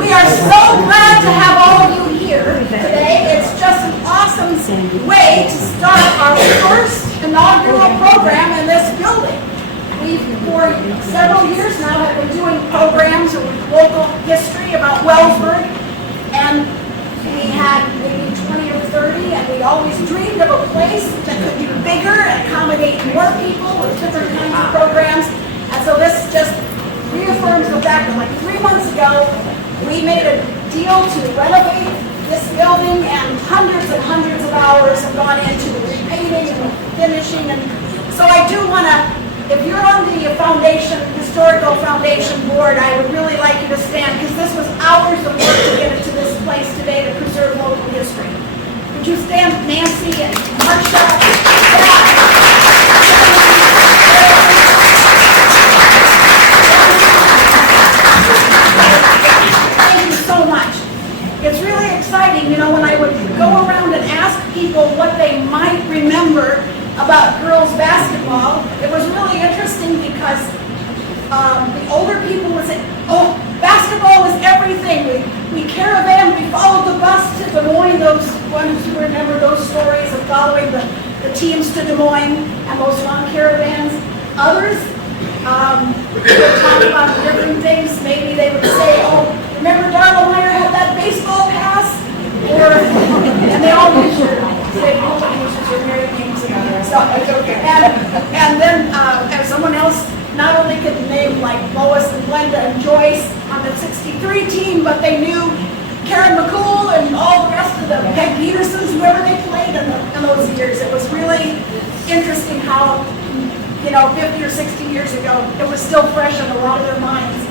We are so glad to have all of you here today. It's just an awesome way to start our first inaugural program in this building. We, for several years now, have been doing programs with local history about Wellsburg, and we had maybe 20 or 30, and we always dreamed of a place that could be bigger and accommodate more people with different kinds of programs. And so this just reaffirms the fact that like 3 months ago, we made a deal to renovate this building, and hundreds of hours have gone into repainting and finishing. And so I do want to, if you're on the historical foundation board, I would really like you to stand, because this was hours of work to get it to this place today to preserve local history. Would you stand, Nancy and Marcia? Thank you so much. It's really exciting, you know, when I would go around and ask people what they might remember about girls basketball, it was really interesting because the older people would say, oh, basketball was everything. We caravaned, we followed the bus to Des Moines, those ones who remember those stories of following the teams to Des Moines and those long caravans. Others would talk about different things. Maybe they would say, oh, remember Darla Meyer had that baseball pass? And they all use your, say, nobody uses your married names together. So it's okay. And then someone else not only could name like Lois and Glenda and Joyce on the 63 team, but they knew Karen McCool and all the rest of the Peg Petersons, whoever they played in those years. It was really interesting how, you know, 50 or 60 years ago, it was still fresh in a lot of their minds.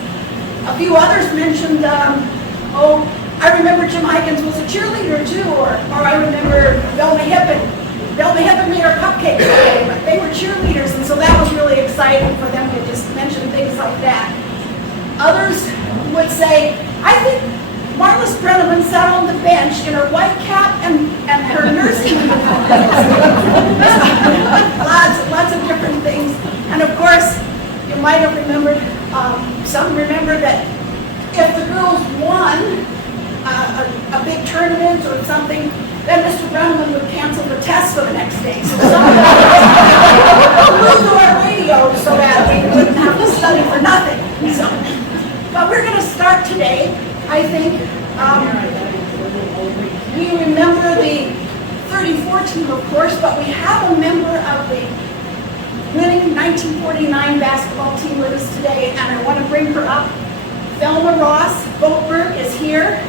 A few others mentioned, I remember Jim Hikins was a cheerleader too, or I remember Velma Hippen. Velma Hippen made our cupcakes today, but they were cheerleaders, and so that was really exciting for them to just mention things like that. Others would say, I think Marlis Brenneman sat on the bench in her white cap and her nursing uniform. lots of different things. And of course, you might have remembered, some remember that if the girls won a big tournament or something, then Mr. Brenneman would cancel the test for the next day. So some of us flew to our radio so that we wouldn't have to study for nothing. So, but we're going to start today. I think we remember the 34 team, of course, but we have a member of the winning 1949 basketball team with us today, and I want to bring her up. Thelma Ross Boatberg is here.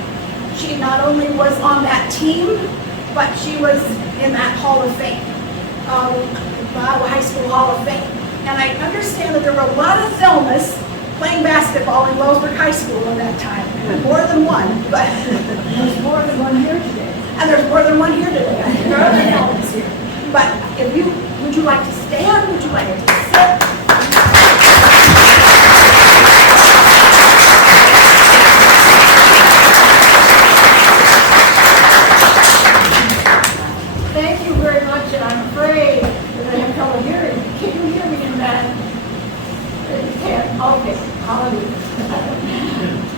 She not only was on that team, but she was in that Hall of Fame, High School Hall of Fame. And I understand that there were a lot of Thelmas playing basketball in Wellsburg High School at that time. More than one, but there's more than one here today. And there's more than one here today. There are other Thelmas here. But would you like to stand? Would you like to sit?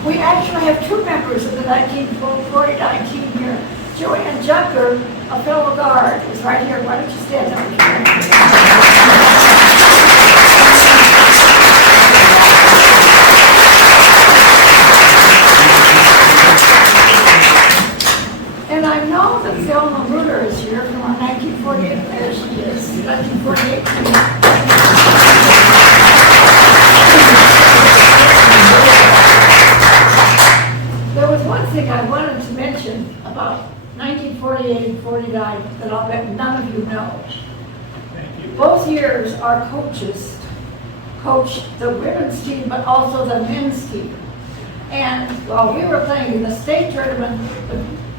We actually have two members of the 1949 team here. Joanne Junker, a fellow guard, is right here. Why don't you stand up here? And I know that Thelma Ruder is here from our 1948. There she is, 1948 team. One thing I wanted to mention about 1948 and 49 that I'll bet none of you know. Both years our coaches coached the women's team but also the men's team. And while we were playing in the state tournament, the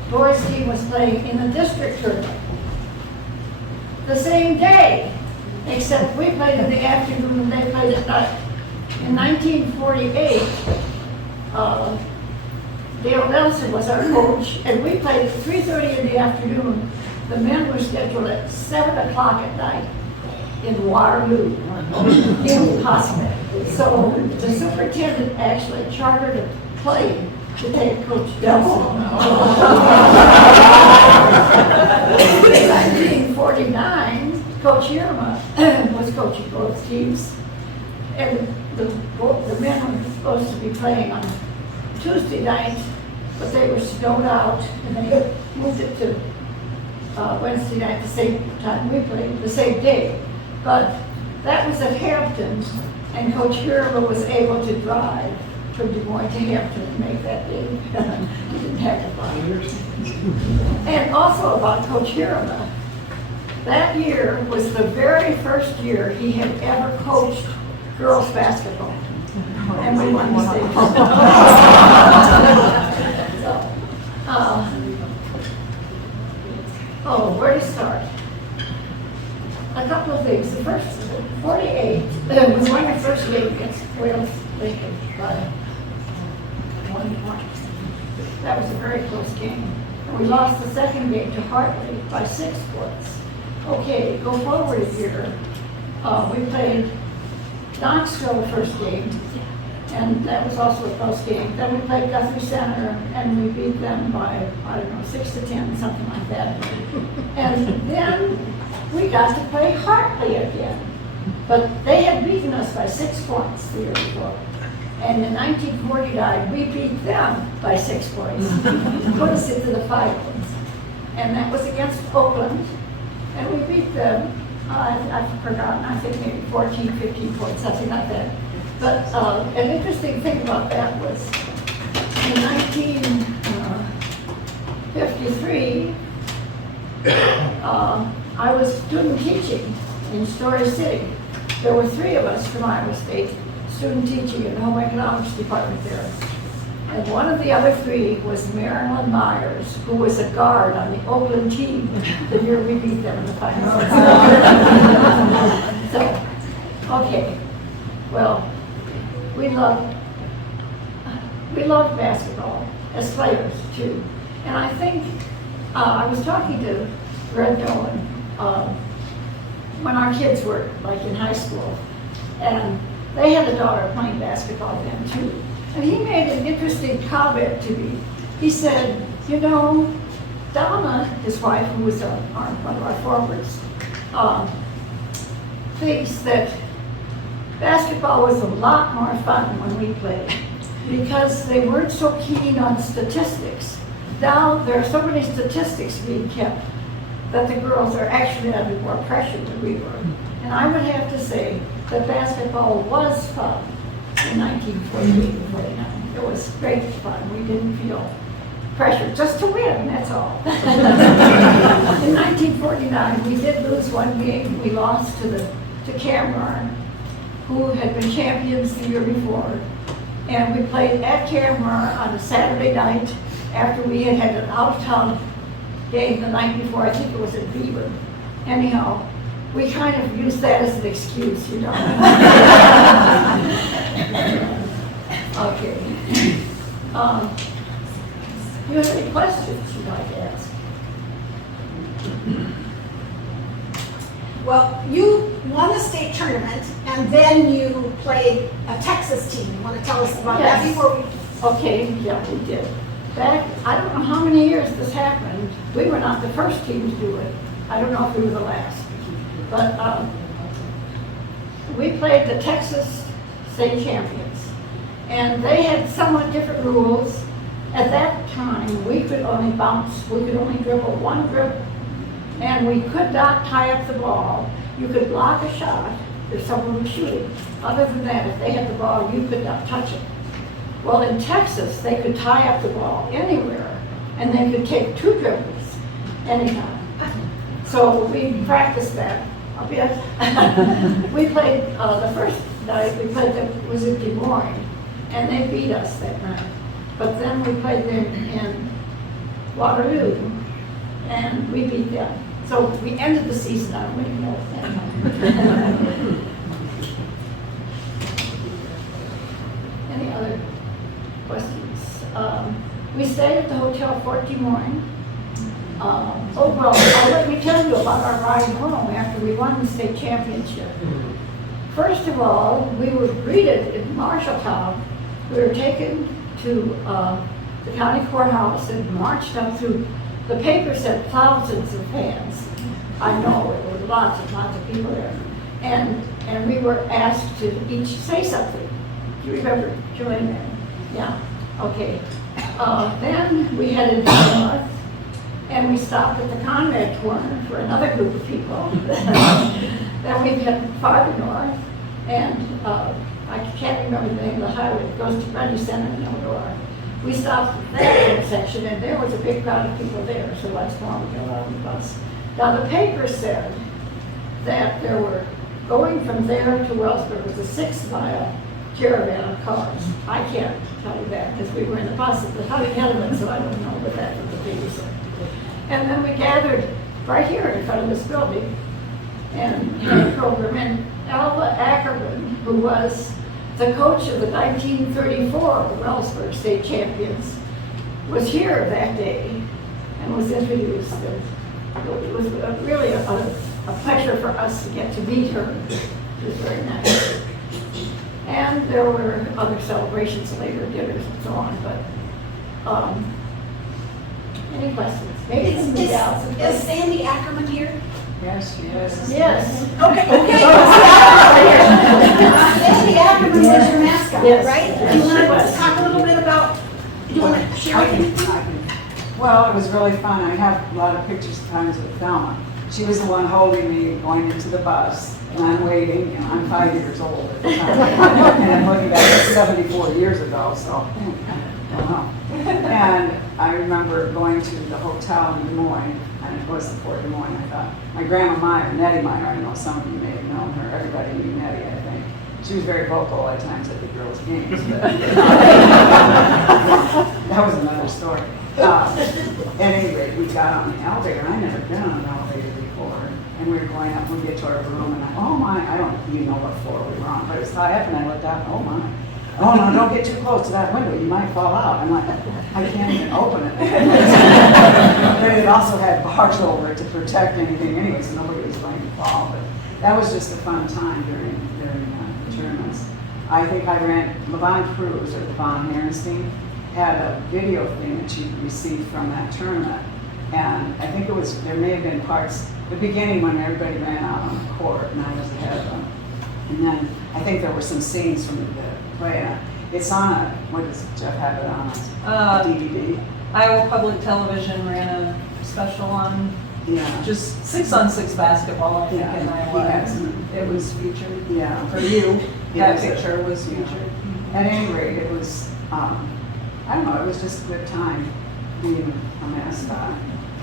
boys team was playing in the district tournament. The same day, except we played in the afternoon and they played at night. In 1948, Dale Nelson was our coach, and we played at 3:30 in the afternoon. The men were scheduled at 7 o'clock at night in Waterloo. Impossible. So the superintendent actually chartered a plane to take Coach Delson. In 1949, Coach Irma was coaching both teams, and the men were supposed to be playing on Tuesday night, but they were snowed out, and they moved it to Wednesday night, the same time we played, the same day. But that was at Hampton, and Coach Irma was able to drive from Des Moines to Hampton and make that day. He didn't have to fly. And also about Coach Irma, that year was the very first year he had ever coached girls basketball. And we won the state. Where to start? A couple of things. The first, 48, we won the first game against Wales by 1 point. That was a very close game. And we lost the second game to Hartley by 6 points. Okay, go forward a year. We played Knoxville the first game, and that was also a close game. Then we played Guthrie Center, and we beat them by, I don't know, 6 to 10, something like that. And then we got to play Hartley again. But they had beaten us by 6 points the year before. And in 1949, we beat them by 6 points, put us into the finals. And that was against Oakland, and we beat them, I've forgotten, I think maybe 14, 15 points, something like that. But an interesting thing about that was in 1953, I was student teaching in Story City. There were 3 of us from Iowa State, student teaching in the home economics department there. And one of the other 3 was Marilyn Myers, who was a guard on the Oakland team the year we beat them in the finals. So, okay, well, we loved basketball as players too. And I think, I was talking to Red Nolan when our kids were like in high school, and they had a daughter playing basketball then too. And he made an interesting comment to me. He said, you know, Donna, his wife, who was one of our forwards, thinks that basketball was a lot more fun when we played because they weren't so keen on statistics. Now there are so many statistics being kept that the girls are actually under more pressure than we were. And I would have to say that basketball was fun in 1948 and 49. It was great fun. We didn't feel pressure just to win, that's all. In 1949, we did lose one game. We lost to Cameron, who had been champions the year before. And we played at Cameron on a Saturday night after we had had an out-of-town game the night before. I think it was in Beaver. Anyhow, we kind of used that as an excuse, you know. Okay. You have any questions you'd like to ask? Well, you won the state tournament, and then you played a Texas team. You want to tell us about that Yes. before we... Okay, yeah, we did. Back, I don't know how many years this happened. We were not the first team to do it. I don't know if we were the last. But we played the Texas state champions. And they had somewhat different rules. At that time, we could only bounce, we could only dribble one dribble. And we could not tie up the ball. You could block a shot if someone was shooting. Other than that, if they had the ball, you could not touch it. Well, in Texas, they could tie up the ball anywhere, and they could take 2 dribbles anytime. So we practiced that a bit. We played the first night, was in Des Moines, and they beat us that night. But then we played them in Waterloo, and we beat them. So we ended the season on a winning note that time. Any other questions? We stayed at the Hotel Fort Des Moines. Well, let me tell you about our ride home after we won the state championship. First of all, we were greeted in Marshalltown. We were taken to the county courthouse and marched up through, the paper said thousands of fans. I know, it was lots and lots of people there. And we were asked to each say something. Do you remember, Joanne? Yeah, okay. Then we headed north, and we stopped at the Conrad corner for another group of people. Then we headed farther north, and I can't remember the name of the highway, it goes to Grundy Center in Eldora. We stopped at that intersection, and there was a big crowd of people there, so that's why we got on the bus. Now, the paper said that there were, going from there to Wellsburg was a 6-mile caravan of cars. I can't tell you that, because we were in the bus at the head of it, so I don't know, but that's what the paper said. And then we gathered right here in front of this building, and had a program, and Alva Ackerman, who was the coach of the 1934 Wellsburg state champions, was here that day and was introduced. And it was really a pleasure for us to get to meet her. It was very nice. And there were other celebrations later, dinners and so on, but any questions? Maybe some Is Sandy Ackerman here? Yes, she is. Yes. Okay. Sandy Ackerman was your mascot, Yes. right? Do you want to talk a little bit about, do you want to share anything? Well, it was really fun. I have a lot of pictures sometimes with Thelma. She was the one holding me going into the bus, and I'm waiting, and I'm 5 years old at the time. And I'm looking back at 74 years ago, so I don't know. And I remember going to the hotel in Des Moines, and it was the Port Des Moines, I thought. My grandma Meyer, Nettie Meyer, I know some of you may have known her. Everybody knew Nettie, I think. She was very vocal at times at the girls' games, but that was another story. At any rate, we got on the elevator, and I'd never been on an elevator before. And we were going up, we get to our room, and oh my, I don't even know what floor we were on, but it was high up, and I looked out, oh my. Oh no, don't get too close to that window, you might fall out. I'm like, I can't even open it. But it also had bars over it to protect anything anyway, so nobody was going to fall. But that was just a fun time during the tournaments. I think I ran, Levon Cruz, or Levon Merenstein, had a video thing that she received from that tournament. And I think it was, there may have been parts, the beginning when everybody ran out on the court, and I was ahead of them. And then I think there were some scenes from the play. It's on a, what does Jeff have it on? A DVD? Iowa Public Television ran a special on just 6-on-6 basketball, I think, Yeah, in he Iowa. had some. It was featured. Yeah. For you, Yeah, that picture was featured. At any rate, it was, I don't know, it was just a good time being a mascot.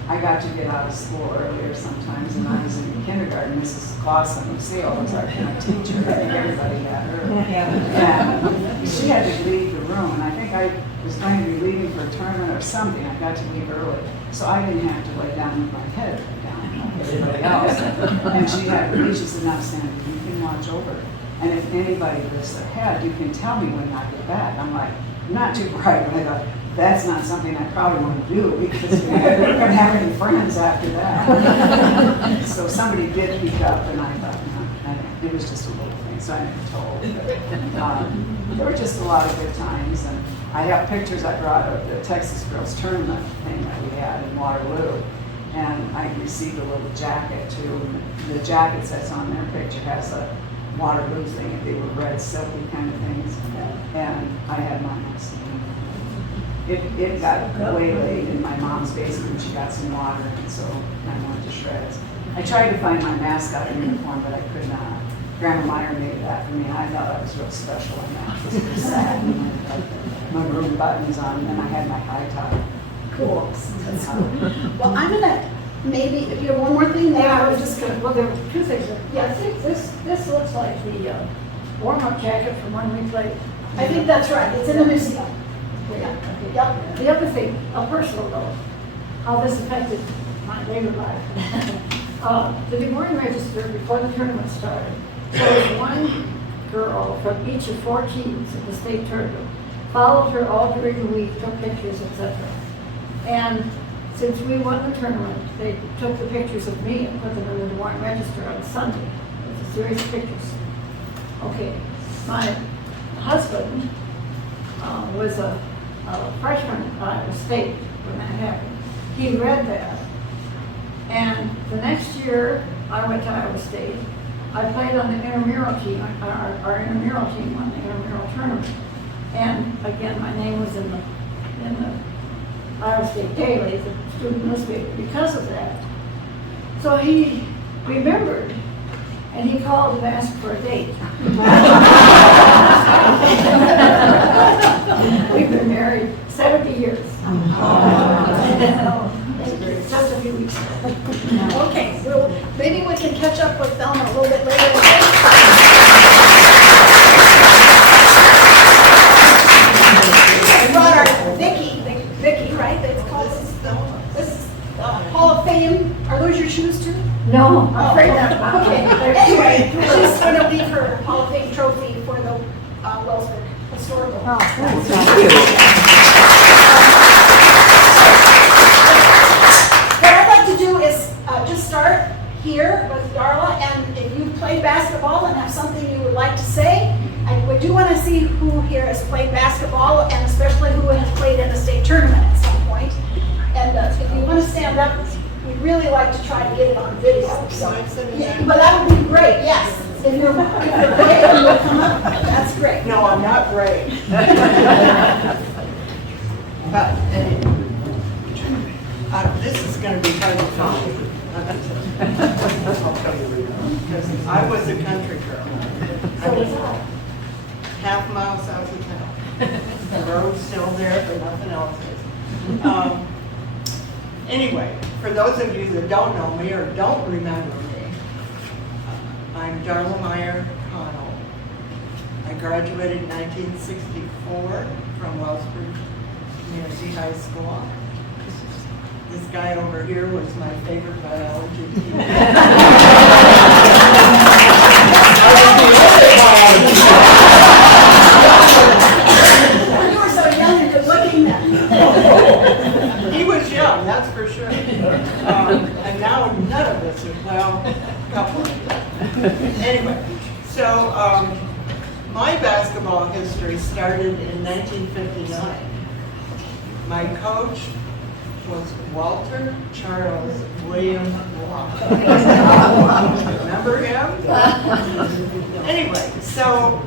I got to get out of school earlier sometimes, and I was in kindergarten. Mrs. Clausen Lucille was our kind of teacher. I think everybody had her. And she had to leave the room, and I think I was going to be leaving for a tournament or something. I got to leave early, so I didn't have to lay down with my head down like everybody else. And she had to leave. She said, "Now, Sandy, you can watch over it. And if anybody lifts their head, you can tell me when I get back." I'm like, not too bright, but I thought, that's not something I probably want to do because we're not going to have any friends after that. So somebody did speak up, and I thought, no, it was just a little thing, so I never told. But, there were just a lot of good times, and I have pictures I brought of the Texas Girls Tournament thing that we had in Waterloo, and I received a little jacket too. And the jacket that's on their picture has a Waterloo thing. They were red, silky kind of things, and I had mine next to me. It got waylaid in my mom's basement. She got some water, and so I went to shreds. I tried to find my mascot uniform, but I could not. Grandma Meyer made that for me, and I thought I was real special in that. It was really sad. My maroon buttons on, and then I had my high top. Cool. That's cool. Well, I'm gonna, maybe, if you have one more thing there. Yeah, I was just gonna, well, there were two things. Yeah, I think this looks like the warm-up jacket from when we played. I think that's right, it's in the museum. Yep. The other thing, a personal note, how this affected my later life. The Des Moines Register, before the tournament started, chose one girl from each of 4 teams in the state tournament, followed her all during the week, took pictures, etc. And since we won the tournament, they took the pictures of me and put them in the Des Moines Register on Sunday. It's a series of pictures. Okay, my husband was a freshman state when that happened. He read that. And the next year, I went to Iowa State. I played on the intramural team, our intramural team won the intramural tournament. And again, my name was in the Iowa State Daily, the student newspaper, because of that. So he remembered, and he called and asked for a date. We've been married 70 years. Just a few weeks ago. Okay, well, maybe we can catch up with Thelma a little bit later. We brought our Vicky, right? That's called this Hall of Fame. Are those your shoes too? No, I'm afraid not. Okay. Anyway, she's going to leave her Hall of Fame trophy for the Wellsburg Historical. What I'd like to do is just start here with Darla, and if you played basketball and have something you would like to say, I do want to see who here has played basketball, and especially who has played in a state tournament at some point. And if you want to stand up, we'd really like to try to get it on video. So, yeah, but that would be great, yes. If you're brave and you'll come up, that's great. No, I'm not brave. But anyway, this is going to be hard to follow. Because I was a country girl. I mean, half a mile south of town. The road's still there, but nothing else is. Anyway, for those of you that don't know me or don't remember me, I'm Darla Meyer Connell. I graduated in 1964 from Wellsburg Community High School. This guy over here was my favorite biology teacher. You were so young and good looking then. He was young, that's for sure. And now none of us are, well, a couple of them. Anyway, so my basketball history started in 1959. My coach was Walter Charles William Block. Remember him? Anyway, so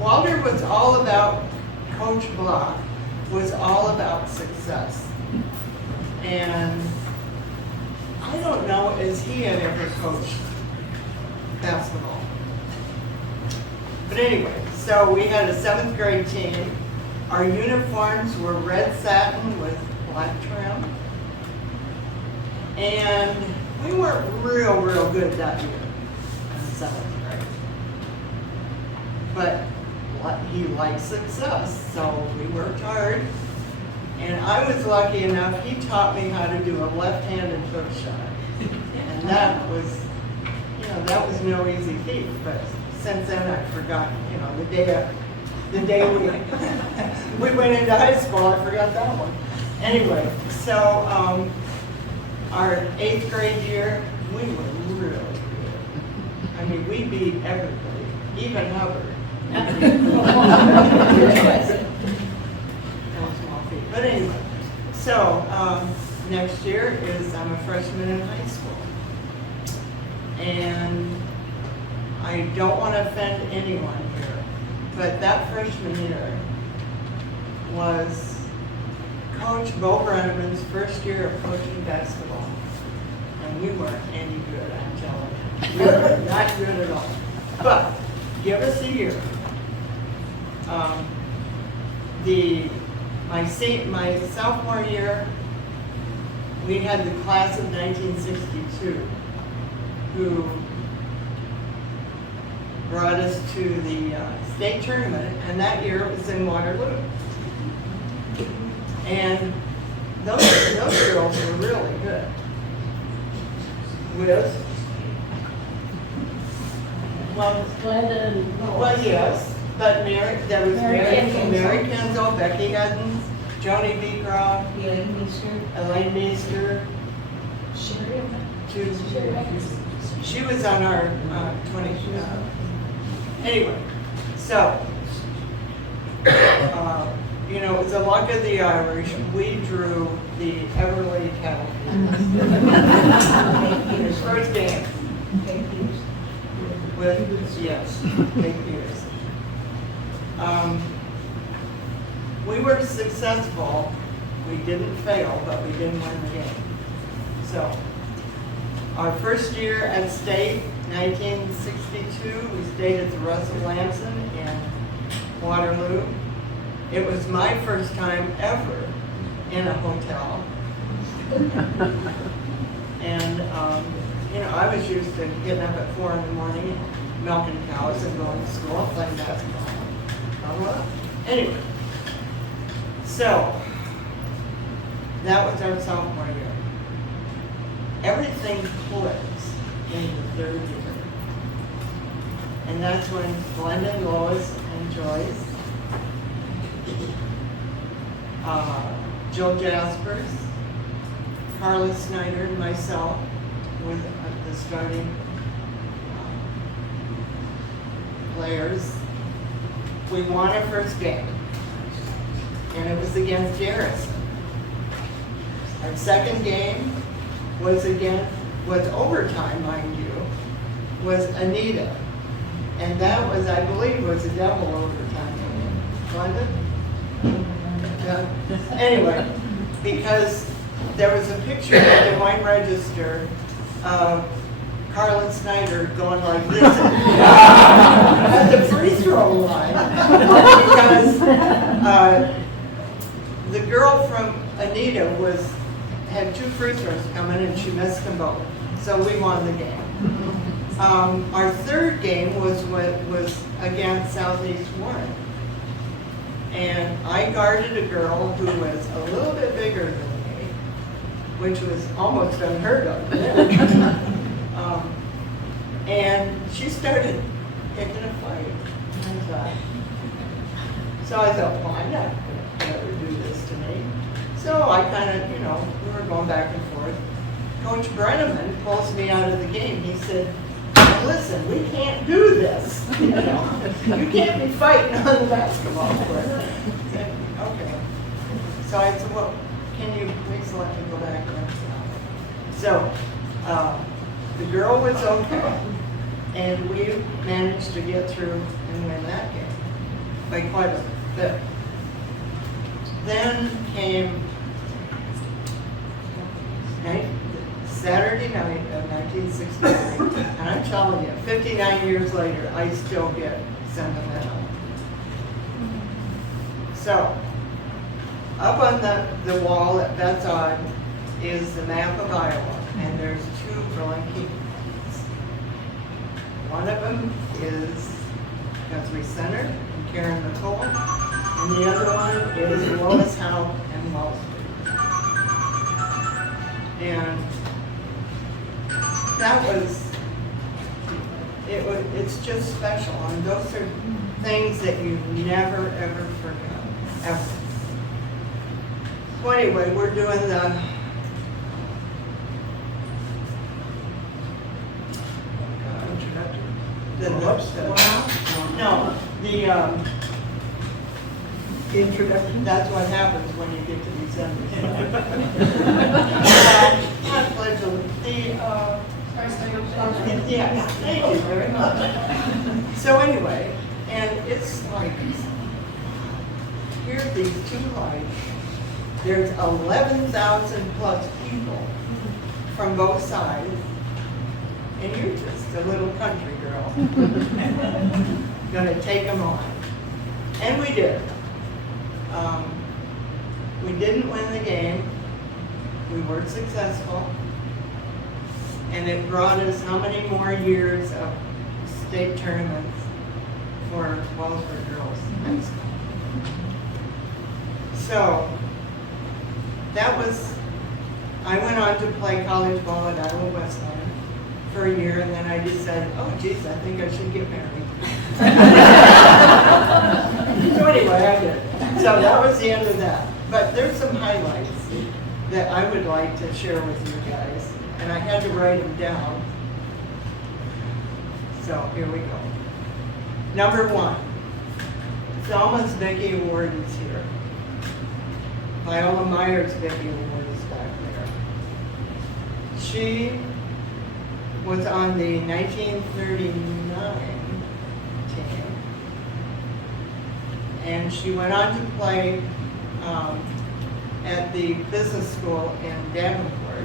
Walter was all about, Coach Block was all about success. And I don't know as he had ever coached basketball. But anyway, so we had a 7th grade team. Our uniforms were red satin with black trim. And we weren't real good that year in 7th grade. But he liked success, so we worked hard. And I was lucky enough, he taught me how to do a left-handed hook shot. And that was, that was no easy feat, but since then I've forgotten, the day we went into high school, I forgot that one. Anyway, so our 8th grade year, we were really good. I mean, we beat everybody, even Hubbard. No small feat. But anyway, so next year is I'm a freshman in high school. And I don't want to offend anyone here, but that freshman year was Coach Bo Brenneman's first year of coaching basketball. And we weren't any good, I'm telling you. We were not good at all. But give us a year. My sophomore year, we had the class of 1962 who brought us to the state tournament, and that year it was in Waterloo. And those girls were really good. Well, yes, but there was Mary Kenzel, Becky Huddins, Joni Beecroft, Elaine Meester. She was on our 20. Anyway, so you know, it was the luck of the Irish. We drew the Everly Cattle Feeders. First game. With, yes, big years. We were successful. We didn't fail, but we didn't win the game. So, our first year at state, 1962, we stayed at the Russell Lamson in Waterloo. It was my first time ever in a hotel. And, you know, I was used to getting up at 4 in the morning, milking cows and going to school, playing basketball. Blah, blah. Anyway, so that was our sophomore year. Everything clicks in the third year. And that's when Glenda, Lois, and Joyce, Jill Jaspers, Carla Snyder, and myself with the starting players. We won our first game, and it was against Garrison. Our second game was overtime, mind you, was Anita. And that was, I believe, was a double overtime game. Glenda? Anyway, because there was a picture in the Des Moines Register of Carla Snyder going like this at the free throw line because the girl from Anita had 2 free throws coming and she missed them both. So we won the game. Our third game was against Southeast Warren. And I guarded a girl who was a little bit bigger than me, which was almost unheard of then. And she started picking a fight. So I thought, well, I'm not going to let her do this to me. So I kind of, you know, we were going back and forth. Coach Brenneman pulls me out of the game. He said, listen, we can't do this. You know, you can't be fighting on the basketball court. I said, okay. So I said, well, can you please let me go back there? So the girl was okay, and we managed to get through and win that game by quite a bit. Then came Saturday night of 1963, and I'm telling you, 59 years later, I still get sentimental. So, up on the wall at Bet's Odd is the map of Iowa, and there's 2 Berlinky points. One of them is Guthrie Center and Karen McColl, and the other one is Lois Howe and Wellsburg. And that it's just special. And those are things that you never, ever forget, ever. So anyway, we're doing the introduction. That's what happens when you get to December. Yes, thank you very much. So anyway, and it's like, here are these 2 lights. There's 11,000 plus people from both sides, and you're just a little country girl. Gonna take them on. And we did. We didn't win the game. We weren't successful. And it brought us how many more years of state tournaments for Wellsburg girls high school. So that was, I went on to play college ball at Iowa Wesleyan for a year, and then I decided, oh geez, I think I should get married. So anyway, I did. So that was the end of that. But there's some highlights that I would like to share with you guys, and I had to write them down. So here we go. Number 1, Thelma's Mickey Award is here. Viola Myers Vicky Award is back there. She was on the 1939 team. And she went on to play at the business school in Davenport.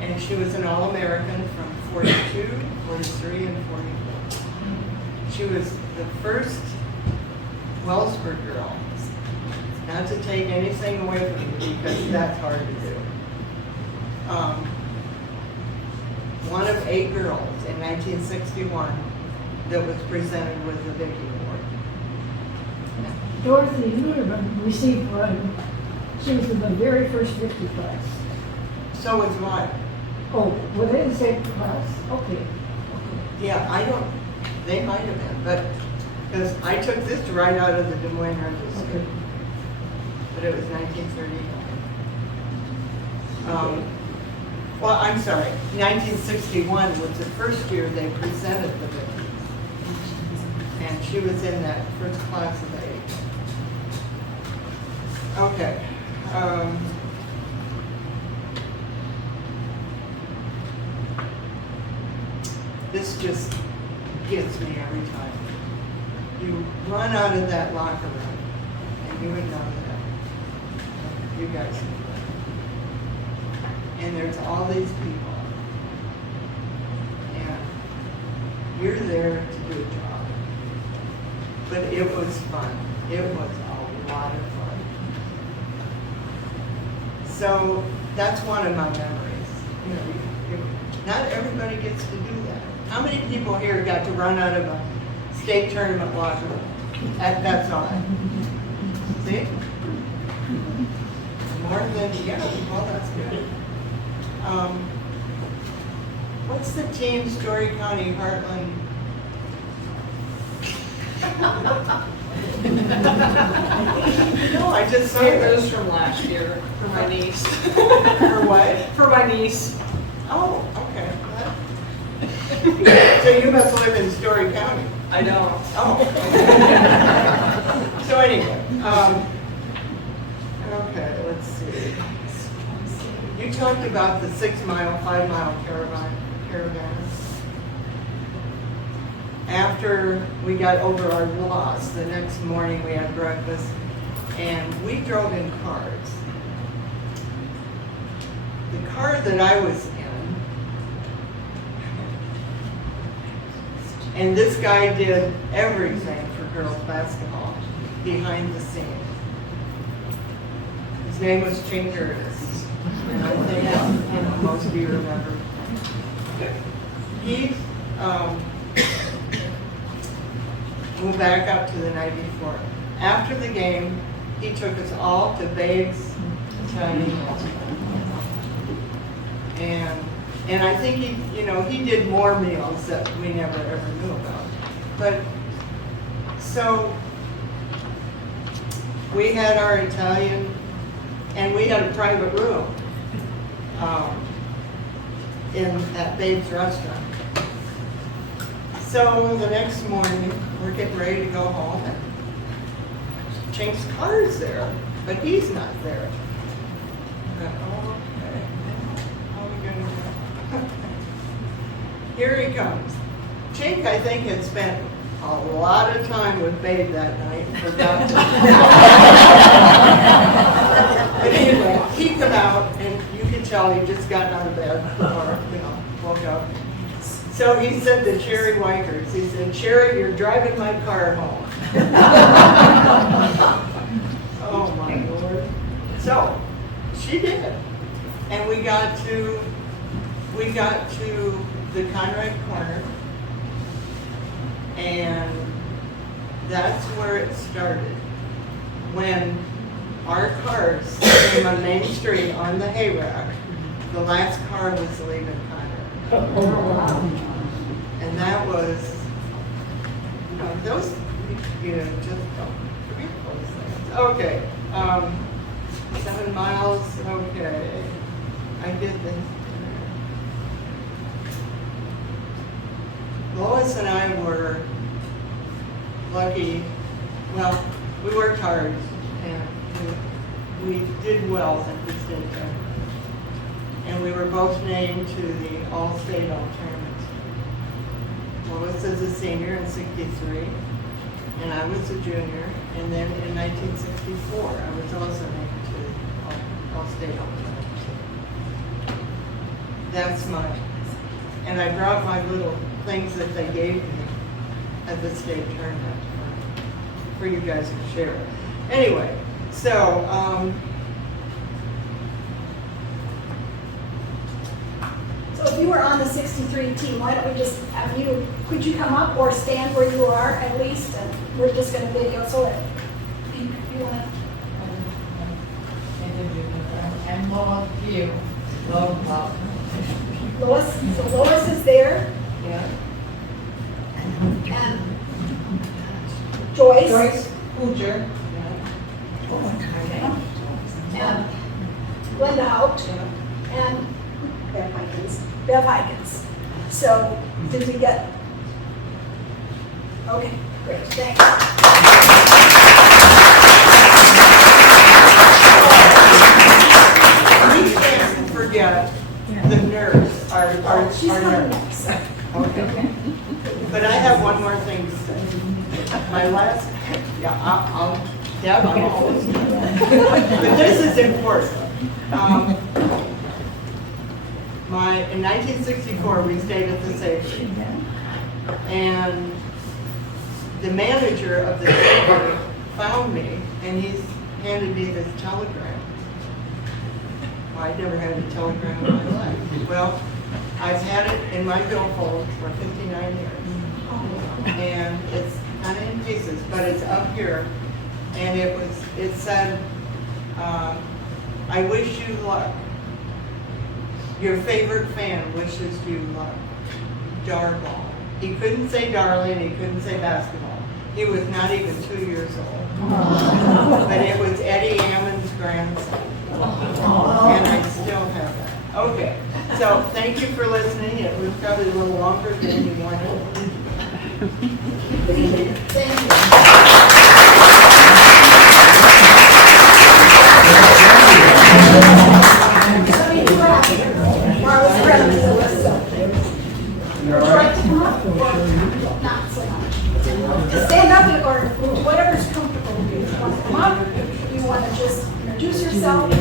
And she was an All-American from 42, 43, and 44. She was the first Wellsburg girl. Not to take anything away from you, because that's hard to do. One of 8 girls in 1961 that was presented with the Vicky Award. Dorothy Luderman received one. She was in the very first 50 class. So was mine. Oh, were they in the same class? Okay. Yeah, I don't, they might have been, but, because I took this right out of the Des Moines Register. Okay. But it was 1939. Well, I'm sorry, 1961 was the first year they presented the Vicky. And she was in that first class of 8. Okay. This just gets me every time. You run out of that locker room, and you would know that. You guys know that. And there's all these people. And you're there to do a job. But it was fun. It was a lot of fun. So that's one of my memories. You know, not everybody gets to do that. How many people here got to run out of a state tournament locker room? That's all. See? More than, yeah, well, that's good. What's the team Story County Heartland? No, I just saw It those. was from last year for my niece. For what? For my niece. Oh, okay. So you must live in Story County. I don't. Oh. So anyway, okay, let's see. You talked about the 6-mile, 5-mile caravans. After we got over our loss, the next morning we had breakfast, and we drove in cars. The car that I was in, and this guy did everything for girls basketball behind the scenes. His name was King Curtis. And I think most of you remember. He moved back up to the night before. After the game, he took us all to Babe's Italian restaurant. And I think he did more meals that we never ever knew about. But so we had our Italian, and we had a private room at Babe's restaurant. So the next morning, we're getting ready to go home, and Chink's car's there, but he's not there. Okay. How are we gonna go? Here he comes. Chink, I think, had spent a lot of time with Babe that night and forgot to. But anyway, he come out, and you can tell he just got out of bed, or, woke up. So he said to Sherry Wikers, he said, "Sherry, you're driving my car home." Oh my Lord. So, she did. And we got to the Conrad Corner, and that's where it started. When our cars came on Main Street on the hay rack, the last car was leaving Conrad. Oh, wow. And that was, those, just don't forget those things. Okay, 7 miles, okay. I did this. Lois and I were lucky, well, we worked hard, and we did well at the state tournament. And we were both named to the all-state all tournament. Lois is a senior in '63, and I was a junior. And then in 1964, I was also named to the all-state all tournament. That's mine. And I brought my little things that they gave me at the state tournament for you guys to share. Anyway, so, So if you were on the 63 team, why don't we just have you, could you come up or stand where you are at least? And we're just gonna video, so that you wanna. And Lois View. Lois. Lois, so Lois is there, Yeah. and Joyce. Joyce Hooger. Okay. And Glenda Haupt, and Bev Hikins. So, did we get? Okay, great, thanks. we can't forget the nurse, our She's coming nurse. next. Okay. But I have one more thing to say. My last, Deb, I'm always. But this is important. In 1964, we stayed at the Safety. And the manager of the Safety found me, and he's handed me this telegram. Well, I'd never had a telegram in my life. Well, I've had it in my billfold for 59 years. And it's kind of in pieces, but it's up here. And it said, I wish you luck. Your favorite fan wishes you luck. Darball. He couldn't say darling, he couldn't say basketball. He was not even 2 years old. But it was Eddie Ammon's grandson. And I still have that. Okay, so thank you for listening. It was probably a little longer than you wanted. Thank you. Marla's friend is a list. Would you like to come up or not so much? Just stand up or whatever's comfortable with you. If you want to come up, you want to just introduce yourself. I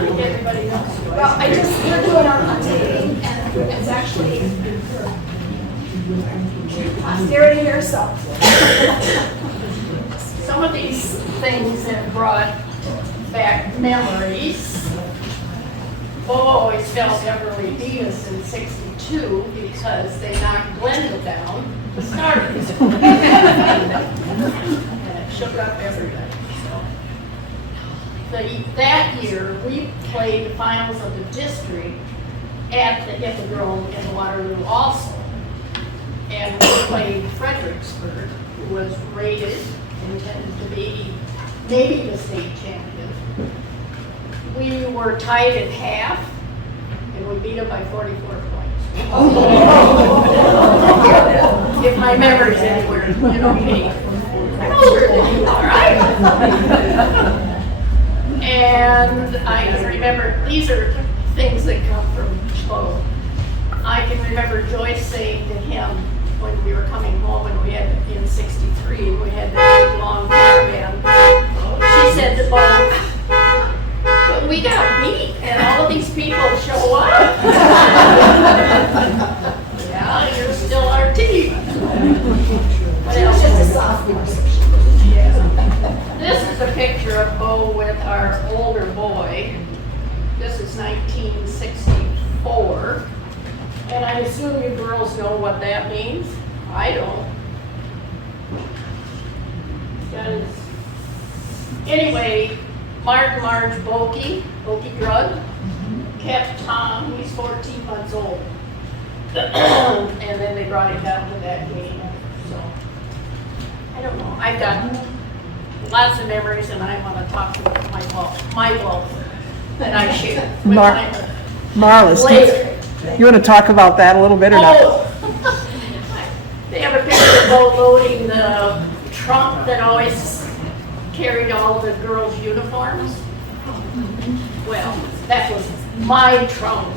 think everybody knows. Well, we're doing our taping and it's actually posterity here, so. Some of these things have brought back memories. Bobo always felt Everly beat us in '62 because they knocked Glenda down to start it. And it shook up everybody. So that year, we played the finals of the district at the Hippodrome in Waterloo also. And we played Fredericksburg, who was rated, intended to be maybe the state champion. We were tied at half, and we beat them by 44 points. If my memory's anywhere, I'm older than you are, right? And I can remember, these are things that come from Bo. I can remember Joyce saying to him when we were coming home and we had, in '63, we had that big long caravan. She said to Bo, but we got beat and all of these people show up. Yeah, you're still our team. What else? Just a sophomore. This is a picture of Bo with our older boy. This is 1964. And I assume you girls know what that means. I don't. Anyway, Marge Bokey Drug, kept Tom, he's 14 months old. And then they brought him down to that game. So, I don't know. I've got lots of memories and I want to talk about my wealth that I share with Marlis, later. you want to talk about that a little bit or not? Oh, they have a picture of Bo loading the trunk that always carried all the girls' uniforms. Well, that was my trunk.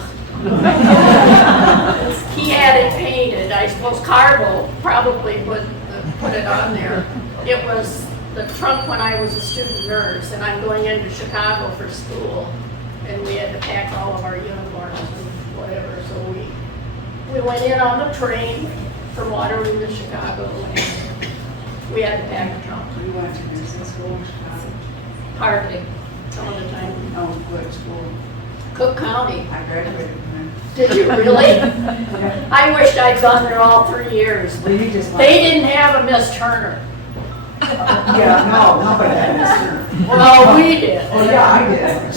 He had it painted. I suppose Carbo probably put it on there. It was the trunk when I was a student nurse, and I'm going into Chicago for school, and we had to pack all of our uniforms and whatever. So we went in on the train from Waterloo to Chicago, and we had to pack a trunk. You went to nursing school in Chicago? Hardly, some of the time. Oh, what school? Cook County. I graduated from Did you really? there. I wished I'd gone there all 3 years. Well, you just. They didn't have a Miss Turner. Yeah, no, nobody had Miss Turner. Well, we did. Oh, yeah, I did.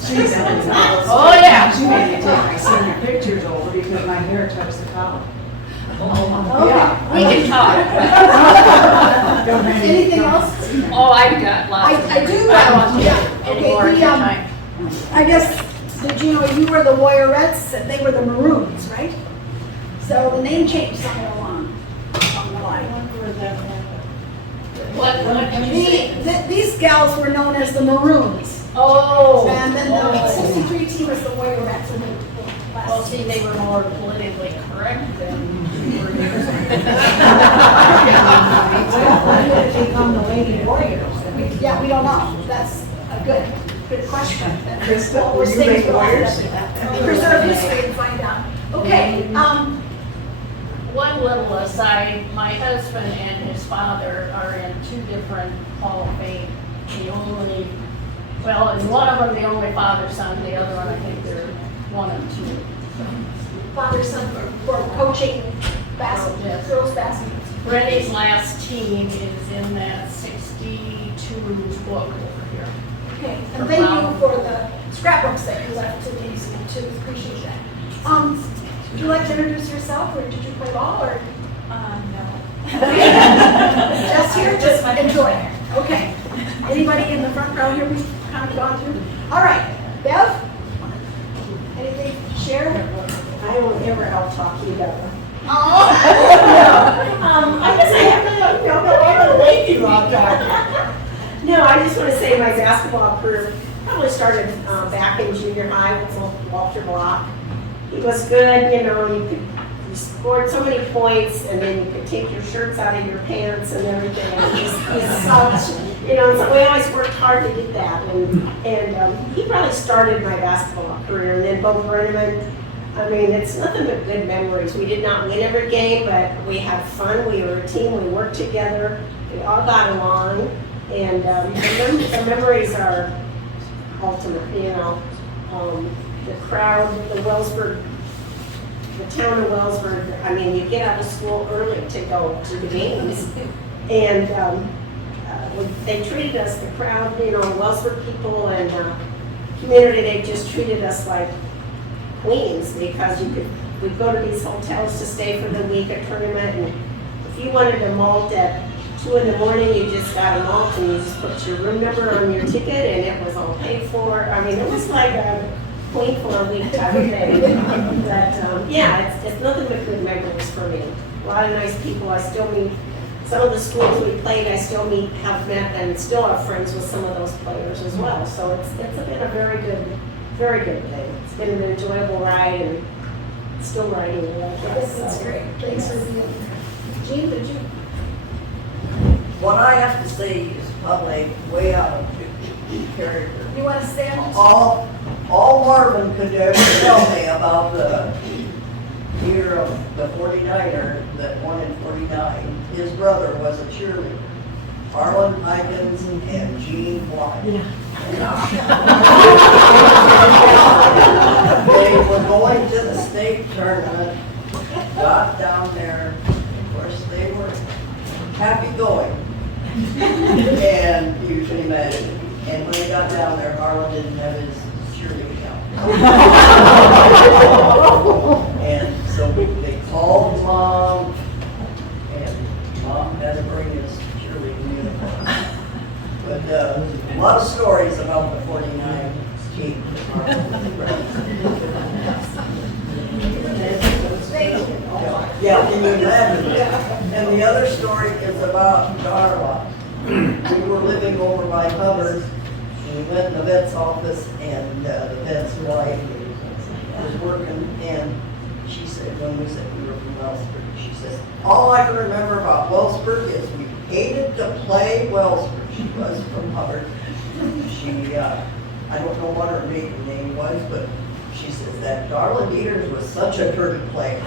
She's something else. Oh, yeah. She made me take my senior pictures over because my hair touched the collar. Okay, we can talk. Anything else? Oh, I've got lots. I do, I don't want to yeah, get any okay, more of your time. I guess, did you know you were the Warriorettes and they were the Maroons, right? So the name changed somewhere along the line. What did you say? These gals were known as the Maroons. Oh. And then the 63 team was the Warriorettes. And Well, see, they were more politically correct than we were here. Become the Lady Warriors. Yeah, we don't know. That's a good question. Krista, Well, were we're you staying Lady for Warriors? Preserve history and find out. Okay, One little aside, my husband and his father are in 2 different Hall of Fame. The only, well, in one of them, the only father, son, the other one, I think they're 1 and 2. father, son, for coaching basketball, Yes. girls basketball. Rennie's last team is in that 62 book over here. Okay, and thank you for the scrapbooks that you left to Casey too, appreciate that. Would you like to introduce yourself, or did you play ball, or? No. Just here, just enjoy. Okay. Anybody in the front row here we've kind of gone through? All right, Bev? Anything to share? I don't ever out-talk you, Deborah. Oh. I guess I have to, go on the way you out-talk. No, I just want to say my basketball career probably started back in junior high with Walter Block. He was good, you scored so many points, and then you could take your shirts out of your pants and everything. And he's such, so we always worked hard to get that. And he probably started my basketball career. And then Bo Brenneman, I mean, it's nothing but good memories. We did not win every game, but we had fun. We were a team. We worked together. We all got along. And the memories are ultimate, the crowd, the Wellsburg, the town of Wellsburg. I mean, you get out of school early to go to the games. And they treated us, the crowd, Wellsburg people and community, they just treated us like queens because we'd go to these hotels to stay for the week, a tournament, and if you wanted a malt at 2 in the morning, you just got a malt and you just put your room number on your ticket and it was all paid for. I mean, it was like a queen for a week type of thing. But it's nothing but good memories for me. A lot of nice people. I still meet some of the schools we played. I still have met and still are friends with some of those players as well. So it's been a very good thing. It's been an enjoyable ride and still riding it. That's great. Thanks for being here. Jean, did you? What I have to say is probably way out of character. You want to stand? All Marvin could ever tell me about the year of the 49er that won in 49, his brother was a cheerleader. Harlan Hikins and Gene White. They were going to the state tournament, got down there, of course they were happy going. And you can imagine. And when they got down there, Harlan didn't have his cheerleading outfit. And so they called Mom, and Mom had to bring his cheerleading uniform. But a lot of stories about the 49 team. Yeah, can you imagine? And the other story is about Darla. we were living over by Hubbard, and we went in the vet's office, and the vet's wife was working, and she said, when we said we were from Wellsburg, she said, all I can remember about Wellsburg is we hated to play Wellsburg. She was from Hubbard. She, I don't know what her maiden name was, but she says that Darla Dieters was such a dirty player.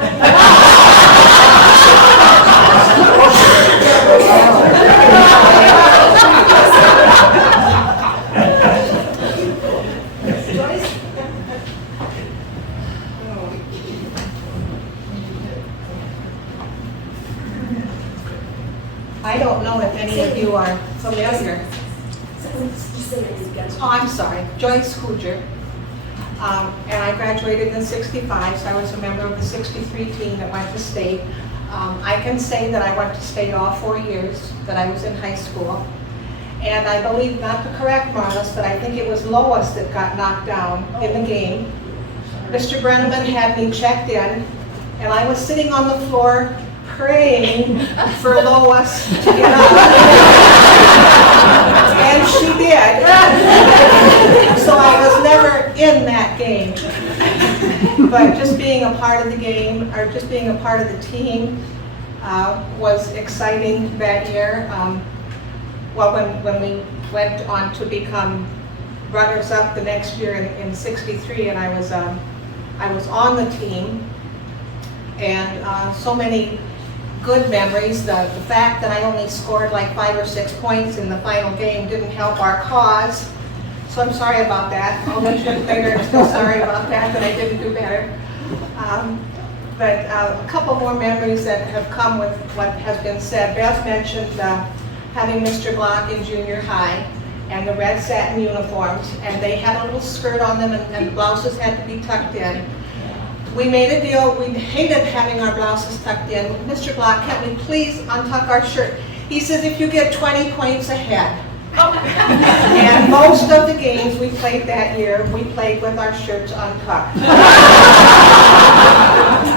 I don't know if any of you are familiar. Oh, I'm sorry, Joyce Hooger. And I graduated in '65, so I was a member of the '63 team that went to state. I can say that I went to state all 4 years that I was in high school. And I believe, not to correct Marlis, but I think it was Lois that got knocked down in the game. Mr. Brenneman had me checked in, and I was sitting on the floor praying for Lois to get up. And she did. So I was never in that game. But just being a part of the game, or just being a part of the team, was exciting that year. Well, when we went on to become runners-up the next year in '63, and I was on the team, and so many good memories. The fact that I only scored like 5 or 6 points in the final game didn't help our cause. So I'm sorry about that. I'll mention it later. I'm still sorry about that I didn't do better. But a couple more memories that have come with what has been said. Beth mentioned having Mr. Block in junior high and the red satin uniforms, and they had a little skirt on them, and the blouses had to be tucked in. We made a deal. We hated having our blouses tucked in. Mr. Block, can we please untuck our shirt? He says, if you get 20 points ahead. And most of the games we played that year, we played with our shirts untucked.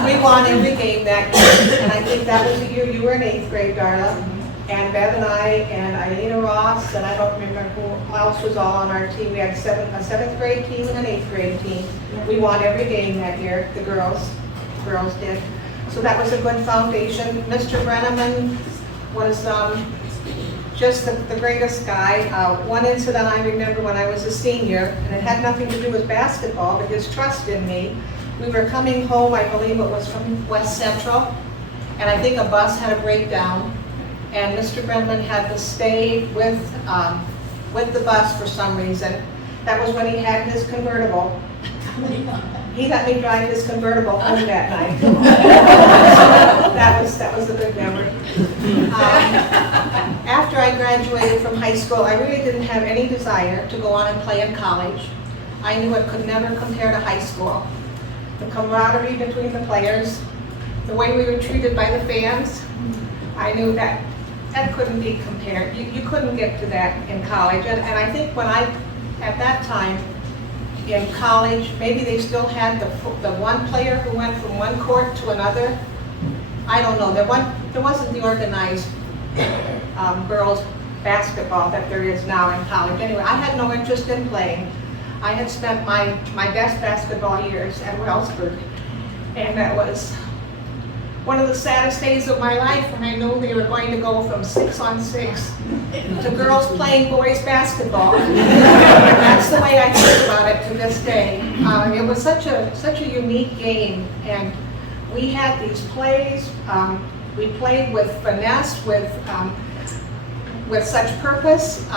We won every game that year, and I think that was the year you were in 8th grade, Darla. And Bev and I, and Eileen Ross, and I don't remember who else was all on our team. We had a 7th grade team and an 8th grade team. We won every game that year, the girls did. So that was a good foundation. Mr. Brenneman was just the greatest guy. One incident I remember when I was a senior, and it had nothing to do with basketball, but his trust in me. We were coming home, I believe it was from West Central, and I think a bus had a breakdown. And Mr. Brenneman had to stay with the bus for some reason. That was when he had his convertible. He let me drive his convertible home that night. That was a good memory. After I graduated from high school, I really didn't have any desire to go on and play in college. I knew it could never compare to high school. The camaraderie between the players, the way we were treated by the fans, I knew that couldn't be compared. You couldn't get to that in college. And I think at that time in college, maybe they still had the one player who went from one court to another. I don't know. There wasn't the organized girls basketball that there is now in college. Anyway, I had no interest in playing. I had spent my best basketball years at Wellsburg, and that was one of the saddest days of my life when I knew we were going to go from 6-on-6 to girls playing boys basketball. That's the way I think about it to this day. It was such a unique game, and we had these plays. We played with finesse, with such purpose.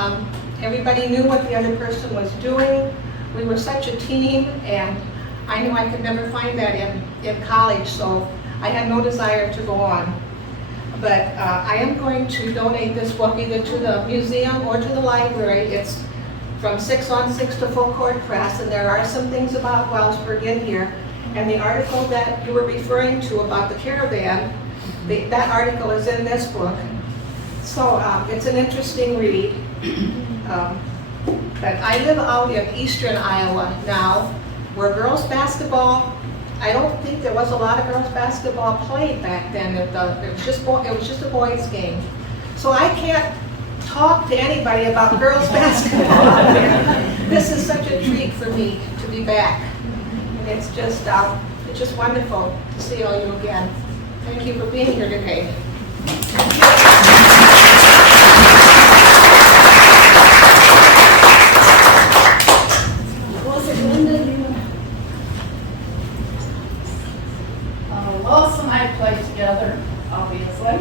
Everybody knew what the other person was doing. We were such a team, and I knew I could never find that in college, so I had no desire to go on. But I am going to donate this book either to the museum or to the library. It's from 6-on-6 to Full Court Press, and there are some things about Wellsburg in here. And the article that you were referring to about the caravan, that article is in this book. So it's an interesting read. But I live out in eastern Iowa now, where girls basketball, I don't think there was a lot of girls basketball played back then. It was just a boys game. So I can't talk to anybody about girls basketball out there. This is such a treat for me to be back. And it's just wonderful to see all you again. Thank you for being here today. Lois and I played together, obviously.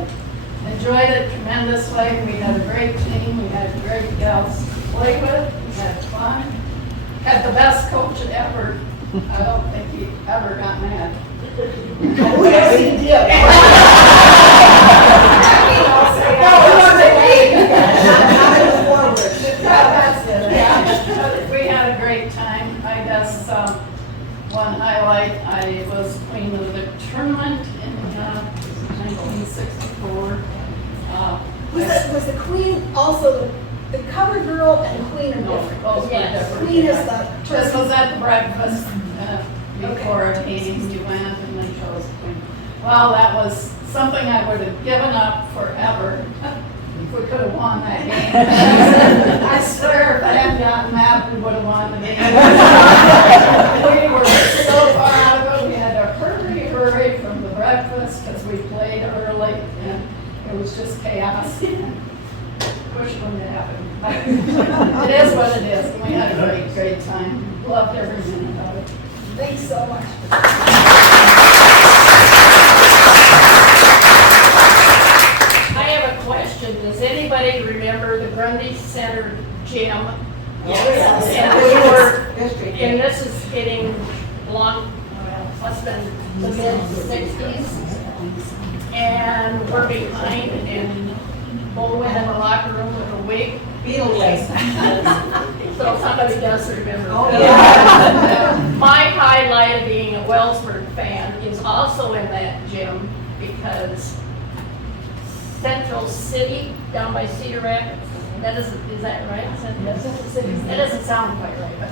Enjoyed it tremendously. We had a great team. We had great gals to play with. We had fun. Had the best coach ever. I don't think he ever got mad. Yes, he did. We had a great time. I guess one highlight, I was queen of the tournament in 1964. Was the queen also the cover girl and queen are No, different? those were different. Queen is the This was at the breakfast before a meeting. You went and they chose queen. Well, that was something I would have given up forever if we could have won that game. I swear if I hadn't gotten that, we would have won the game. We were so far out of it. We had to hurry from the breakfast because we played early and it was just chaos. Wish it wouldn't have happened. But it is what it is. We had a great time. Loved every minute of it. Thanks so much. I have a question. Does anybody remember the Grundy Center gym? Yes. And this is getting long, well, must have been the mid-60s. And we're behind and Bo went in the locker room with a wig. So somebody does remember. Oh, that. My highlight of being a Wellsburg fan is also in that gym because Central City down by Cedar Rapids, is that right? Central City. That doesn't sound quite right, but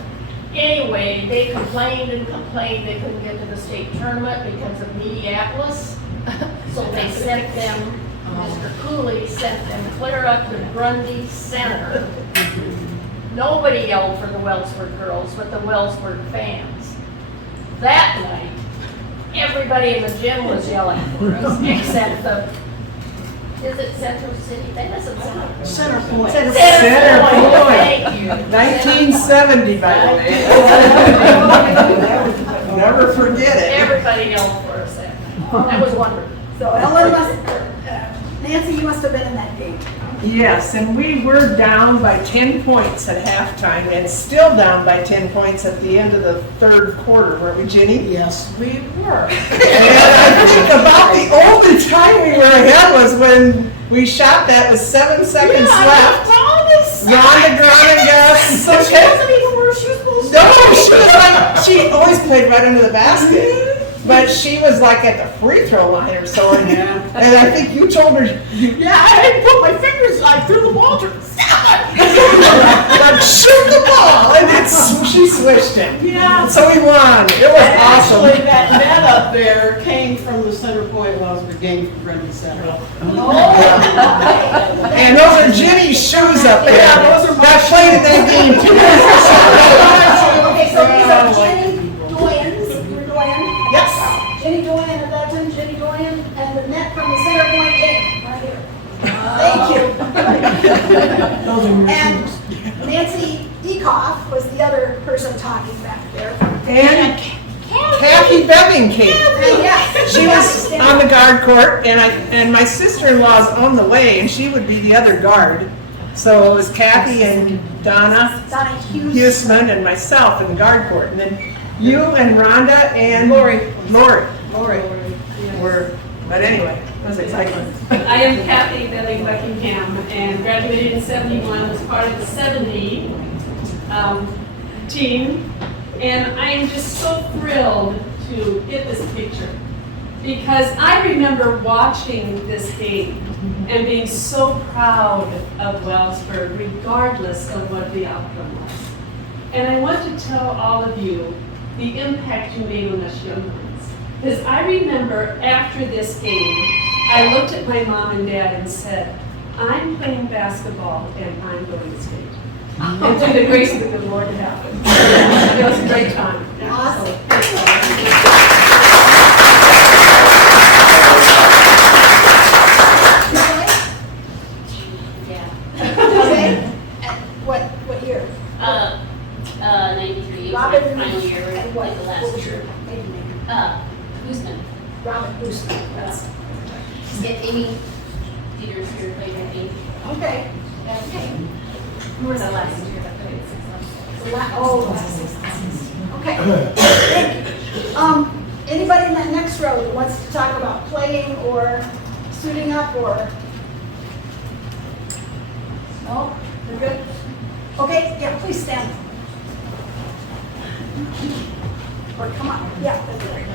anyway, they complained and complained they couldn't get to the state tournament because of Minneapolis. So they sent them, Mr. Cooley sent them clear up to Grundy Center. Nobody yelled for the Wellsburg girls, but the Wellsburg fans. That night, everybody in the gym was yelling for us, except the, is it Central City? That doesn't sound. Center Point. Center Point. Thank you. 1970, by the way. Never forget it. Everybody yelled for us that night. That was wonderful. So Ellen Nancy, you must have been in that game. Yes, and we were down by 10 points at halftime and still down by 10 points at the end of the third quarter, weren't we, Ginny? Yes, we were. And I think about the only time we were ahead was when we shot that with 7 seconds left. Rhonda Groningen. So she wasn't even where she was supposed to No, she always played right under the basket. But she was like at the free throw line or so, and I think you told her. Yeah, I didn't put my fingers, I threw the ball to Like, shoot the ball, and she switched it. Yeah. So we won. It was awesome. Actually, that net up there came from the Center Point Wellsburg game from Grundy Center. And those are Ginny's shoes up there. Yeah, those are my That played in that game too. Okay, so these are Jenny Doyens, you're Doyen? Yes. Jenny Doyen at that time, Jenny Doyen, and the net from the Center Point game, right here. Thank you. And Nancy Dekoff was the other person talking back there. And Kathy Bebbington. And yes, She was on the guard court, and my sister-in-law's on the way, and she would be the other guard. So it was Kathy and Donna Donna Hughes. Huseman and myself in the guard court, and then you and Rhonda and Lori were. But anyway, it was exciting. I am Kathy Belling Buckingham and graduated in 71, was part of the 70 team. And I am just so thrilled to get this picture because I remember watching this game and being so proud of Wellsburg regardless of what the outcome was. And I want to tell all of you the impact you made on us young ones. Because I remember after this game, I looked at my mom and dad and said, I'm playing basketball and I'm going to state. And through the grace of the good Lord, it happened. It was a great time. Awesome. Okay, and what year? 93 was Robin, my final year, and like the what last was year. your maiden name? Usman. Robin Boostman. That's Amy Peters here played with me. okay. Okay. Who was that last year? That played 6 months. Oh, okay. Thank you. Anybody in that next row that wants to talk about playing or suiting up or? No? You're good? Okay, yeah, please stand. Or come on, yeah, that's right.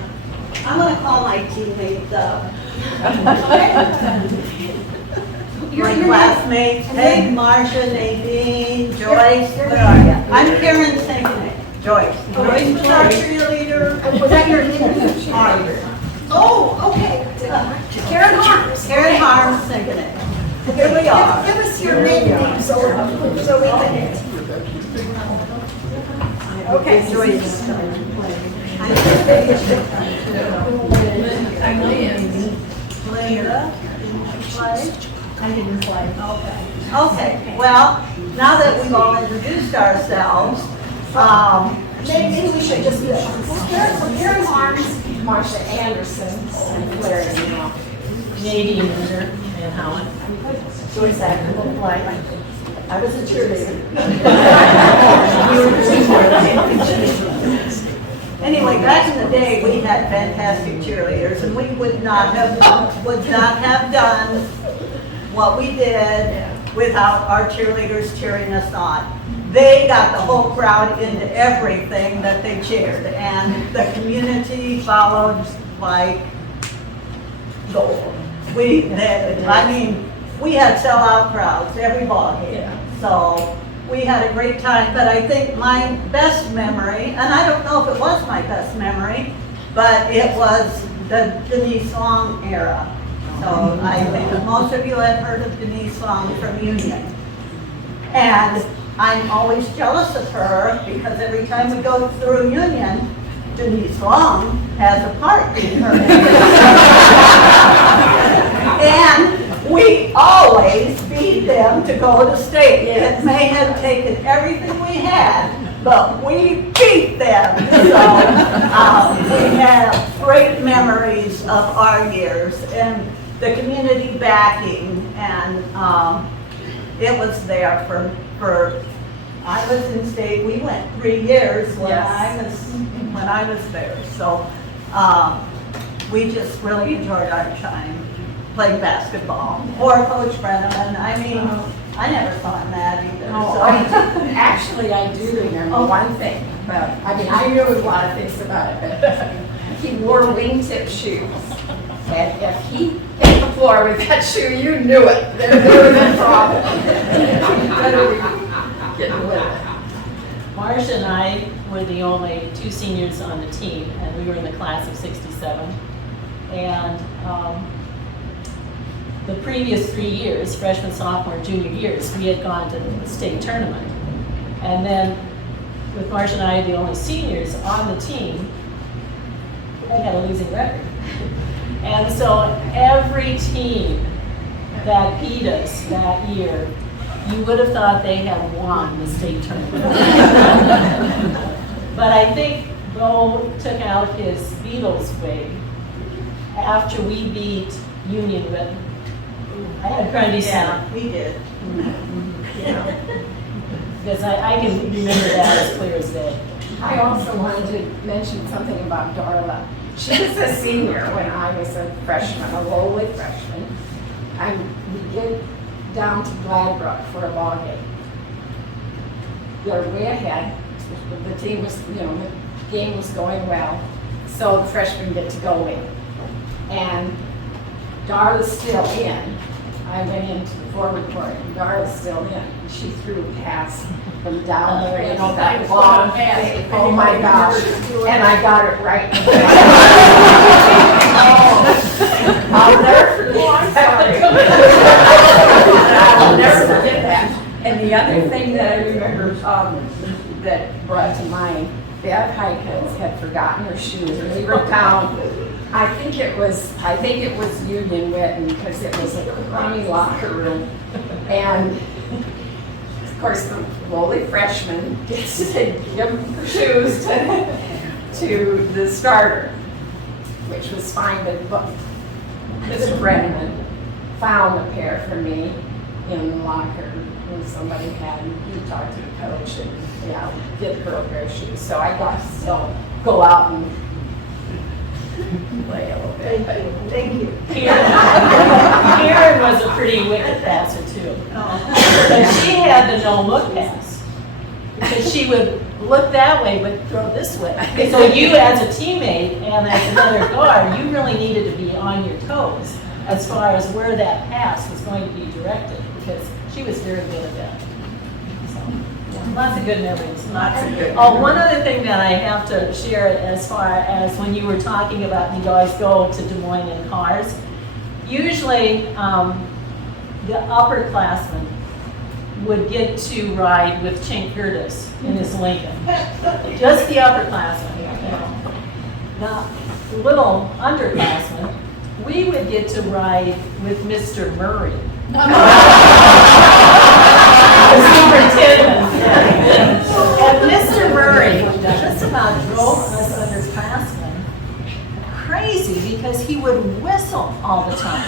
I'm gonna call my teammates up. My classmates, Peg, Marcia, Nadine, Joyce, where are you? I'm Karen Sinknick. Joyce. Joyce was our cheerleader. Was that your name? Harvard. Oh, okay. Karen Harms. Karen Harms Sinknick. Here we are. Give us your maiden name so we can. Okay. Joyce. Linda. I didn't play. Okay, well, now that we've all introduced ourselves, Maybe we should just do that. Karen Harms. Marcia Anderson and Claire Neal. Nadine Loser and Howard. So exactly what like I was a cheerleader. anyway, back in the day, we had fantastic cheerleaders, and we would not have done what we did without our cheerleaders cheering us on. They got the whole crowd into everything that they cheered, and the community followed like gold. We had sellout crowds every ball game, so we had a great time. But I think my best memory, and I don't know if it was my best memory, but it was the Denise Long era. So I think that most of you have heard of Denise Long from Union. And I'm always jealous of her because every time we go through Union, Denise Long has a part in her. And we always beat them to go to state. It may have taken everything we had, but we beat them. So we have great memories of our years and the community backing, and it was there for I was in state. We went 3 years when I was there. So we just really enjoyed our time playing basketball. Or Coach Brenneman. I mean, I never saw him mad either. Actually, I do remember one thing, but I mean, I knew a lot of things about it, but he wore wingtip shoes. And if he hit the floor with that shoe, you knew it. There was a problem. Getting with it. Marcia and I were the only 2 seniors on the team, and we were in the class of 67. And the previous 3 years, freshman, sophomore, junior years, we had gone to the state tournament. And then with Marcia and I, the only seniors on the team, we had a losing record. And so every team that beat us that year, you would have thought they had won the state tournament. But I think Bo took out his Beatles wig after we beat Union with, I had Grundy Yeah, we did. because I can remember that as clear as day. I also wanted to mention something about Darla. She was a senior when I was a freshman, a lowly freshman. We get down to Gladbrook for a ball game. They're way ahead. The team was, the game was going well. So the freshmen get to go in. And Darla's still in. I went into the forward court and Darla's still in. She threw a pass from down there, that long pass. Oh my gosh. And I got it right in the back. I'll never forget. I'll never forget that. And the other thing that I remember that brought to mind, Bev Heikens had forgotten her shoes, and we were down. I think it was Union Witten, because it was a crummy locker room, and of course the lowly freshman gets to give her shoes to the starter, which was fine, but Mr. Brenneman found a pair for me in the locker when somebody had, he talked to the coach and, did her a pair of shoes. So I got to still go out and play a little bit. Thank you. Karen was a pretty wicked passer too. But she had the no-look pass. Because she would look that way but throw this way. So you as a teammate and as another guard, you really needed to be on your toes as far as where that pass was going to be directed, because she was very good at that. So, lots of good memories. Lots of good. Oh, one other thing that I have to share as far as when you were talking about you guys go to Des Moines in cars, usually the upperclassmen would get to ride with Chink Curtis in his Lincoln. Just the upperclassmen, The little underclassmen, we would get to ride with Mr. Murray. The superintendent. And Mr. Murray just about drove us underclassmen crazy because he would whistle all the time,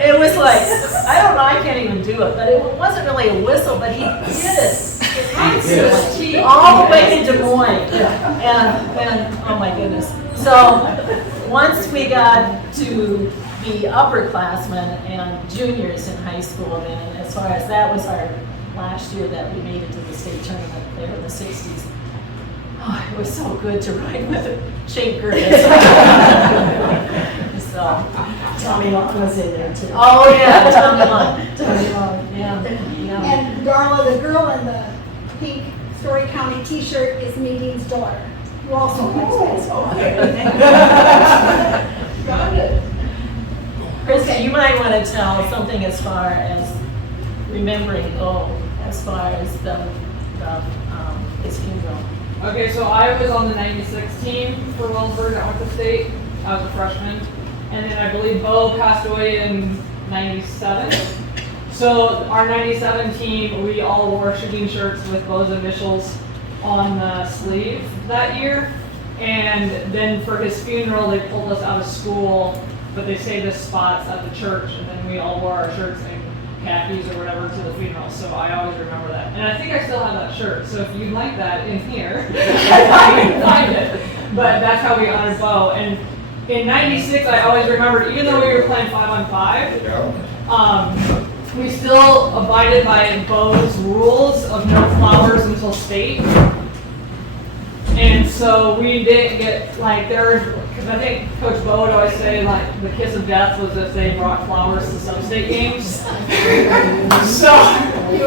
It was like, I don't know, I can't even do it, but it wasn't really a whistle, but he did it constantly, all the way to Des Moines. And oh my goodness. So once we got to the upperclassmen and juniors in high school, then as far as that was our last year that we made it to the state tournament there in the 60s. Oh, it was so good to ride with Chink Curtis. So, Tommy Long was in there too. Oh yeah, Tommy Long, yeah. And Darla, the girl in the pink Story County t-shirt, is Meeting's daughter, who also plays basketball. Krista, you might want to tell something as far as remembering as far as his funeral. Okay, so I was on the 96 team for Wellsburg that went to state. I was a freshman. And then I believe Bo passed away in 97. So our 97 team, we all wore shooting shirts with Bo's initials on the sleeve that year. And then for his funeral, they pulled us out of school, but they saved us spots at the church, and then we all wore our shirts in khakis or whatever to the funeral. So I always remember that. And I think I still have that shirt, so if you'd like that in here, I can find it. But that's how we honored Bo. And in 96, I always remembered, even though we were playing 5-on-5, we still abided by Bo's rules of no flowers until state. And so we didn't get, because I think Coach Bo would always say, the kiss of death was if they brought flowers to some state games. So.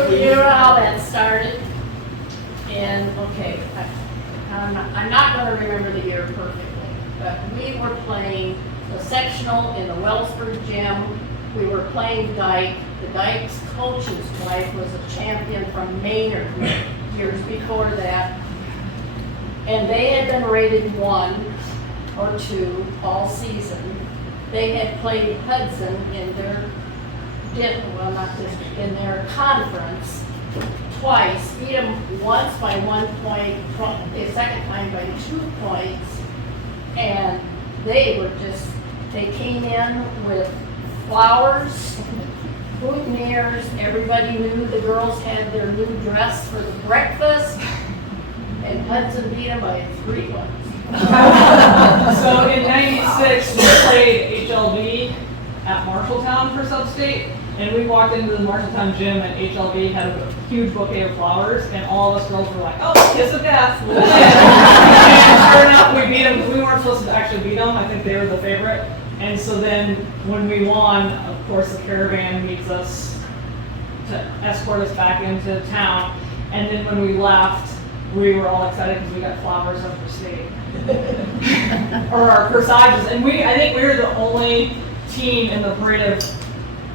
You know how that started? And, okay, I'm not going to remember the year perfectly, but we were playing the sectional in the Wellsburg gym. We were playing Dyke. The Dyke's coach's wife was a champion from Maynard years before that. And they had been rated 1 or 2 all season. They had played Hudson in their in their conference twice, beat them once by 1 point, the second time by 2 points, and they came in with flowers, boutonnieres. Everybody knew the girls had their new dress for the breakfast, and Hudson beat them by 3 points. So in 96, we played HLV at Marshalltown for sub-state, and we walked into the Marshalltown gym, and HLV had a huge bouquet of flowers, and all of us girls were like, oh, kiss of death. And sure enough, we beat them. We weren't supposed to actually beat them. I think they were the favorite. And so then when we won, of course, the caravan meets us to escort us back into town. And then when we left, we were all excited because we got flowers up for state. Or our corsages. And I think we were the only team in the parade of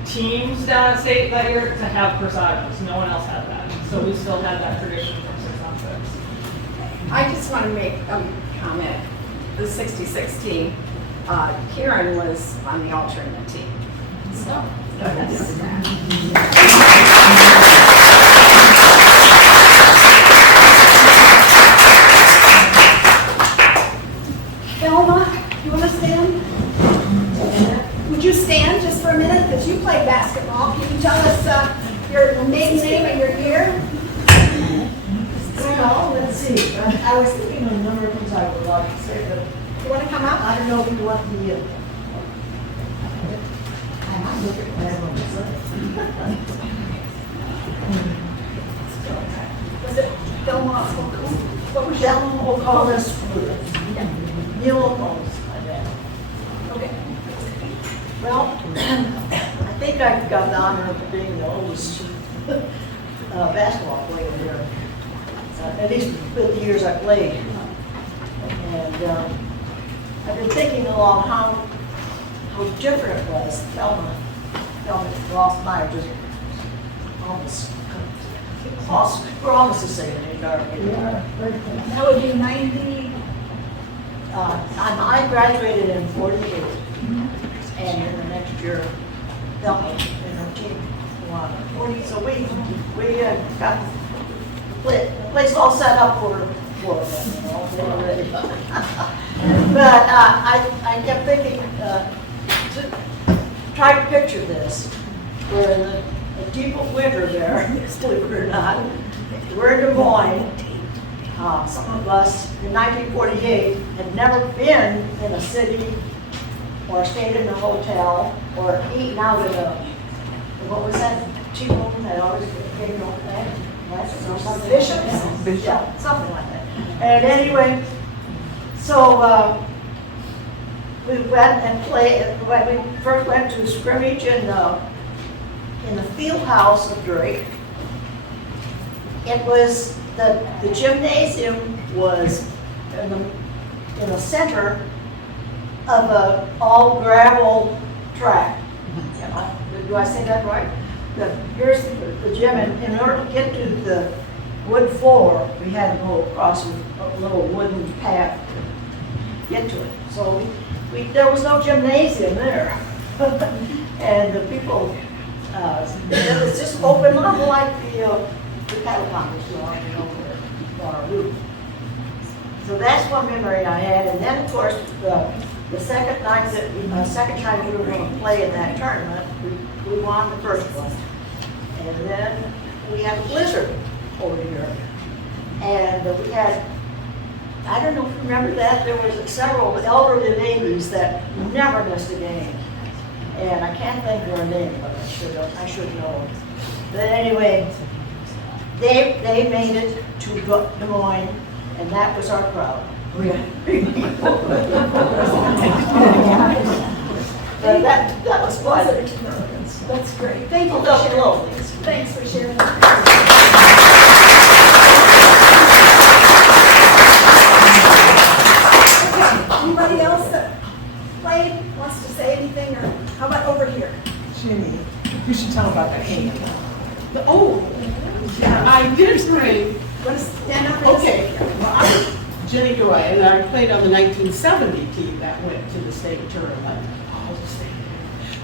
teams down at state that year to have corsages. No one else had that. So we still had that tradition from 6-on-6. I just want to make a comment. The 66 team, Karen was on the alternate team. So, that's that. Thelma, you want to stand? Would you stand just for a minute? Because you played basketball. Can you tell us your maiden name and your year? Well, let's see. I was thinking of a number of things I would like to say, but You want to come up? I don't know if you want the. I'm looking at that one. Was it Thelma? What was that? Thelma will call us. Neil will call us. Okay. Well, I think I've got the honor of being the oldest basketball player here. At least with the years I played. And I've been thinking along how different it was. Thelma lost my just almost close. We're almost the same age, aren't we? That would be 90. I graduated in 48. And in the next year, Thelma and her team won 40. So we got the place all set up for them, you know, they were ready. But I kept thinking, try to picture this. We're in the deep of winter there, believe it or not. We're in Des Moines. Some of us in 1948 had never been in a city or stayed in a hotel or eaten out at a, what was that cheap home that always came over there? Bishops? Yeah, something like that. And anyway, so we went and played, when we first went to scrimmage in the field house of Drake. It was, the gymnasium was in the center of a all gravel track. You know, do I say that right? Here's the gym, and in order to get to the wood floor, we had to go across a little wooden path to get to it. So there was no gymnasium there. And the people, it was just open up like the cattle pockets on our roof. So that's one memory I had. And then, of course, the second time we were going to play in that tournament, we won the first one. And then we had a blizzard over here. And we had, I don't know if you remember that, there was several elderly ladies that never missed a game. And I can't think of her name, but I should know. But anyway, they made it to Des Moines, and that was our crowd. That was quite an experience. That's great. Thank you for Hello, sharing. hello. Thanks for sharing. Okay, anybody else that played wants to say anything, or how about over here? Jimmy, you should tell about that hand. I did play. Want to stand up and Okay, say? well, I was Jenny Joy, and I played on the 1970 team that went to the state tournament.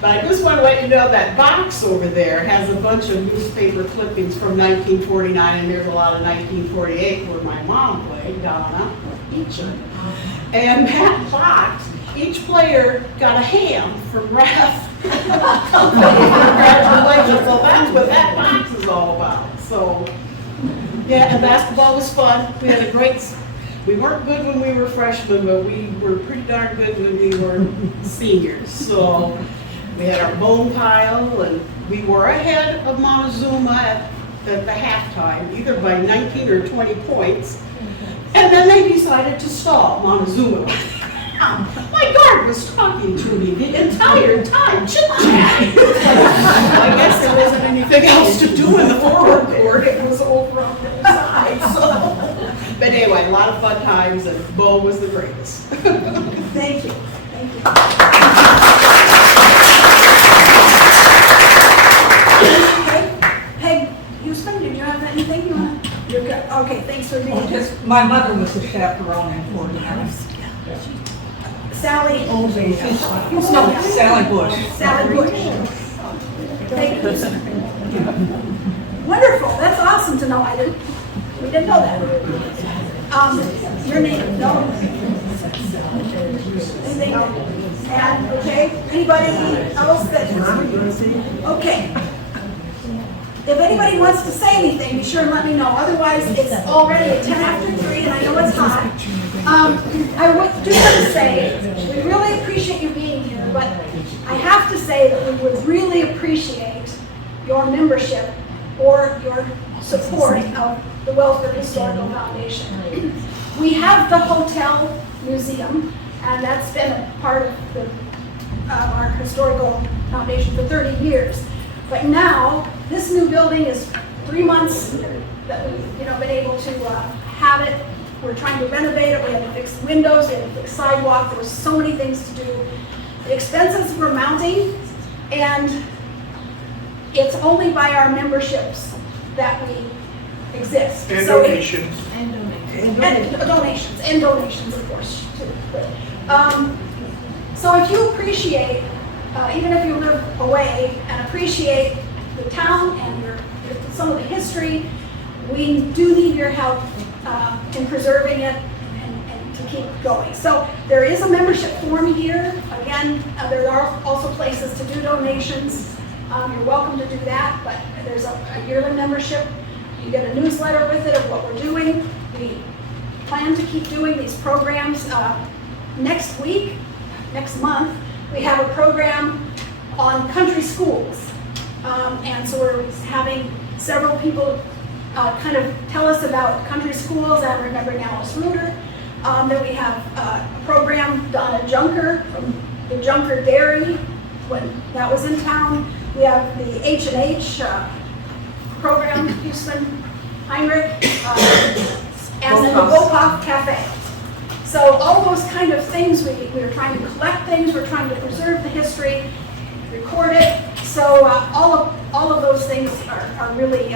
But I just want to let you know that box over there has a bunch of newspaper clippings from 1949, and there's a lot of 1948 where my mom played, Donna Eacher. And that box, each player got a ham from Ralph. Congratulations, so that's what that box is all about. So, yeah, and basketball was fun. We had a great, we weren't good when we were freshmen, but we were pretty darn good when we were seniors. So we had our bone pile, and we were ahead of Montezuma at the halftime, either by 19 or 20 points. And then they decided to stall Montezuma. My guard was talking to me the entire time, chit-chatting. I guess there wasn't anything else to do in the forward court. It was over on the side. So. But anyway, a lot of fun times, and Bo was the greatest. Thank you. Thank you. Okay, thanks for being here. My mother was a chaperone in 49. Sally. No, Sally Bush. Sally Bush. Thank you. Wonderful, that's awesome to know. We didn't know that. Your name, no? Anything? And, okay, anybody else that, okay. If anybody wants to say anything, be sure and let me know. Otherwise, it's already at 10 after 3 and I know it's hot. I would just want to say, we really appreciate you being here, but I have to say that we would really appreciate your membership or your support of the Wellsburg Historical Foundation. We have the hotel museum, and that's been a part of our historical foundation for 30 years. But now, this new building is 3 months that we've been able to have it. We're trying to renovate it. We had to fix windows, we had to fix sidewalk. There were so many things to do. The expenses were mounting, and it's only by our memberships that we exist. And So donations. And donations, of course, too. So if you appreciate, even if you live away, and appreciate the town and some of the history, we do need your help in preserving it and to keep going. So there is a membership form here. Again, there are also places to do donations. You're welcome to do that, but there's a yearly membership. You get a newsletter with it of what we're doing. We plan to keep doing these programs. Next month, we have a program on country schools. And so we're having several people kind of tell us about country schools. I'm remembering Alice Reuter. Then we have a program done at Junker, from the Junker Dairy, when that was in town. We have the H&H program, Houston, Heinrich, and then the Bopop Cafe. So all those kind of things, we're trying to collect things, we're trying to preserve the history, record it. So all of those things are really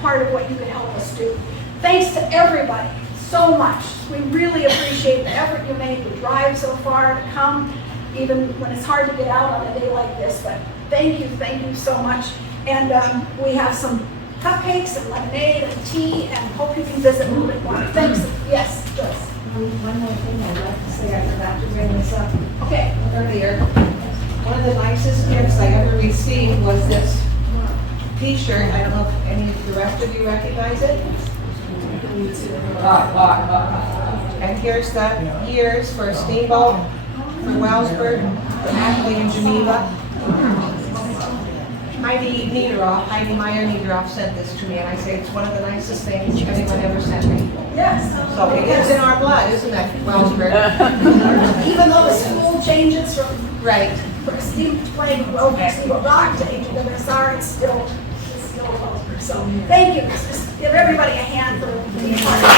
part of what you could help us do. Thanks to everybody so much. We really appreciate the effort you made to drive so far to come, even when it's hard to get out on a day like this. But thank you so much. And we have some cupcakes and lemonade and tea, and hope you can visit a little bit more. Thanks. Yes, Joyce. One more thing I'd like to say, I forgot to bring this up Okay. Earlier, one of the nicest gifts I ever received was this T-shirt. I don't know if any of the rest of you recognize it. And here's the years for Steamboat, for Wellsburg, for Ashley in Geneva. Heidi Meyer Niederoff sent this to me, and I say it's one of the nicest things anyone ever sent me. Yes. So it is in our blood, isn't it, Wellsburg? Even though the school changes from Right. Steve playing Steve Rock to HWSR, it's still Wellsburg. So thank you. Just give everybody a hand for being part of it.